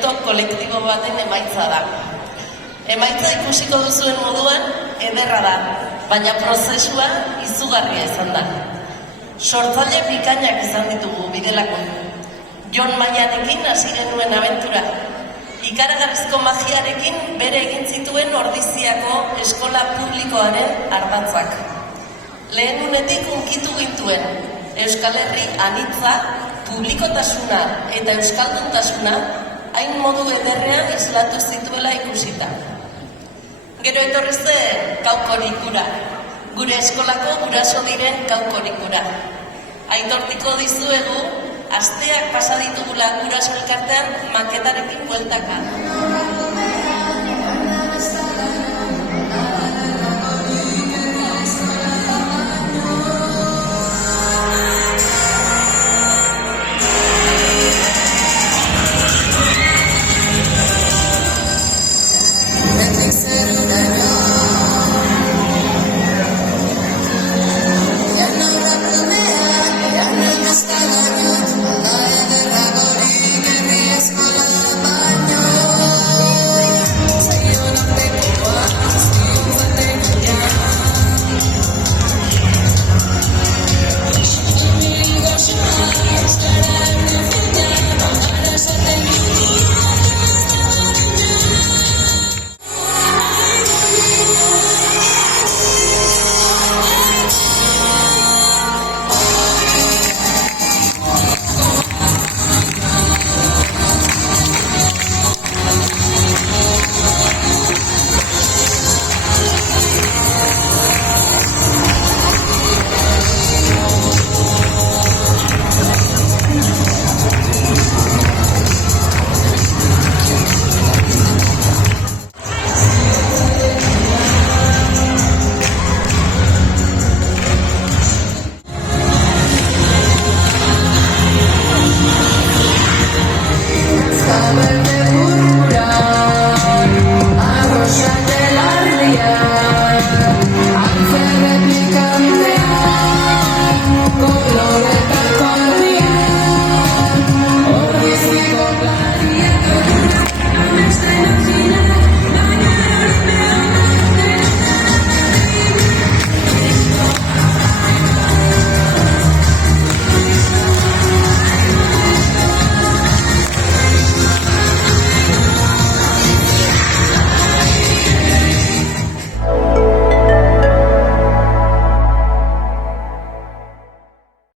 proiektu kolektibo baten emaitza da. Emaitza ikusiko duzuen moduan ederra da, baina prozesua izugarria izan da. Sortzaile bikainak izan ditugu bidelako. Jon Maiarekin hasi genuen abentura. Ikaragarrizko magiarekin bere egin zituen Ordiziako eskola publikoaren ardatzak. Lehen unetik hunkitu gintuen, Euskal Herri anitza, publikotasuna eta euskalduntasuna hain modu ederrean islatu zituela ikusita. Gero etorri zen Kaukorikura, gure eskolako guraso diren Kaukorikura. Aitortiko dizuegu, asteak pasa ditugula guraso elkartean maketarekin bueltaka.